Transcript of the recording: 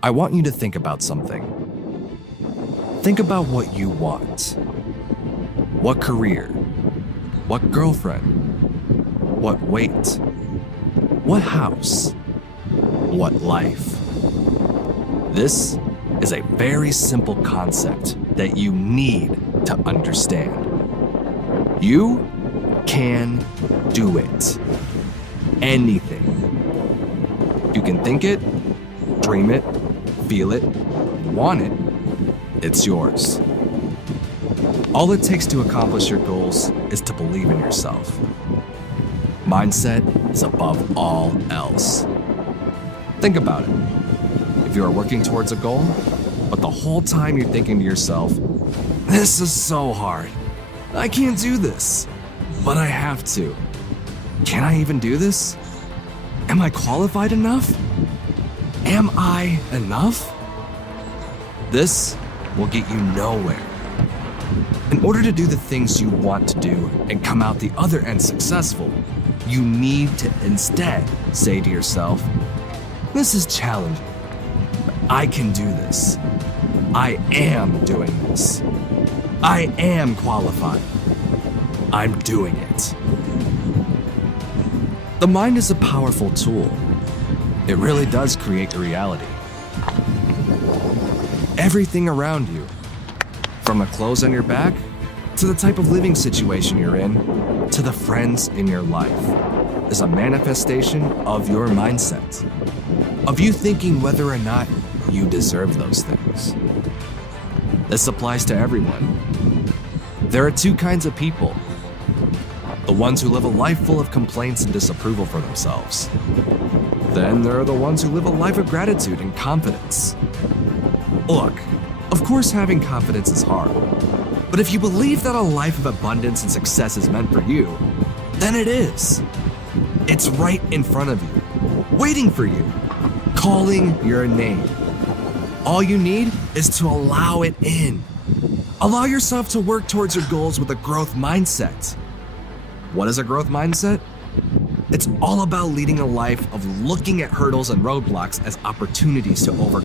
I want you to think about something. Think about what you want. What career? What girlfriend? What weight? What house? What life? This is a very simple concept that you need to understand. You can do it. Anything. You can think it, dream it, feel it, want it, it's yours. All it takes to accomplish your goals is to believe in yourself. Mindset is above all else. Think about it. If you are working towards a goal, but the whole time you're thinking to yourself, this is so hard. I can't do this, but I have to. Can I even do this? Am I qualified enough? Am I enough? This will get you nowhere. In order to do the things you want to do and come out the other end successful, you need to instead say to yourself, this is challenging, but I can do this. I am doing this. I am qualified. I'm doing it. The mind is a powerful tool. It really does create a reality. Everything around you, from the clothes on your back, to the type of living situation you're in, to the friends in your life, is a manifestation of your mindset, of you thinking whether or not you deserve those things. This applies to everyone. There are two kinds of people. The ones who live a life full of complaints and disapproval for themselves. Then there are the ones who live a life of gratitude and confidence. Look, of course having confidence is hard, but if you believe that a life of abundance and success is meant for you, then it is. It's right in front of you, waiting for you, calling your name. All you need is to allow it in. Allow yourself to work towards your goals with a growth mindset. What is a growth mindset? It's all about leading a life of looking at hurdles and roadblocks as opportunities to overcome.